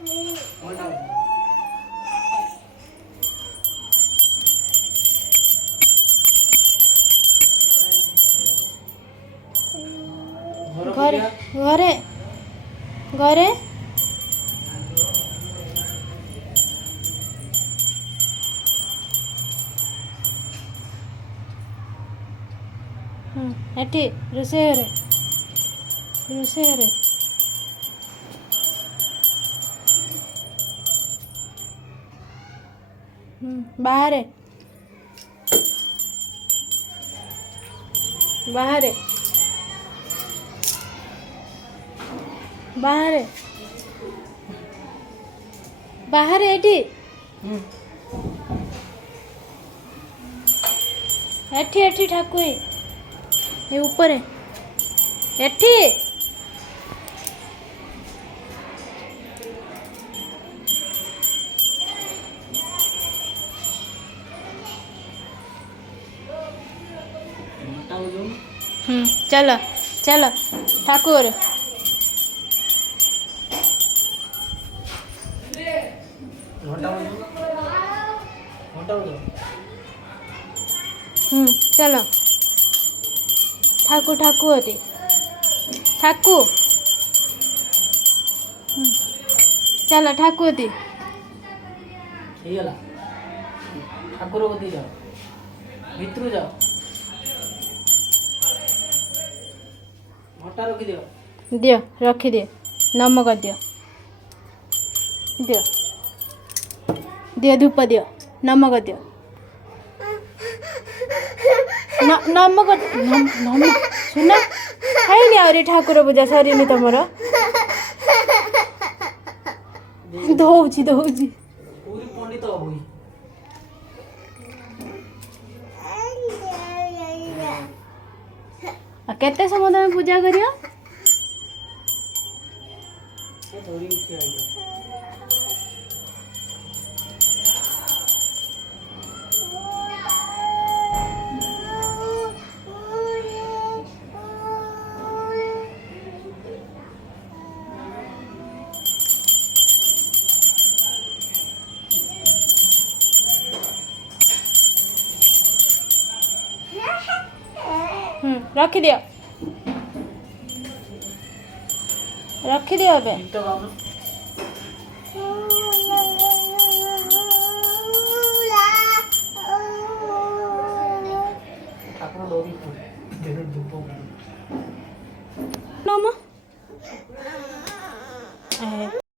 घरे घरे घरे एटी रोषे घरे रोषे घरे बाहर बाहर बाहर बाहर एटी एठी एठी ठाकुर ये ऊपर एठी चलो चलो ठाकुर चलो ठाकुर ठाकुर होती ठाकुर चलो ठाकुर होती ठाकुर को दी जाओ भितर जाओ घटा रखी दियो दियो रखी दियो नमक दियो दियो दियो धूप दियो नमक दियो नमक नमक सुन खाइनि आउरी ठाकुर पूजा सरिनी तमर दौची दौची पूरी पंडित हबई केते समय तुम पूजा करियो धरी उठी आइबा रखी दियो रखी दियो अबे गीत गाओ ठाकुर डोरी देर धूप नोमा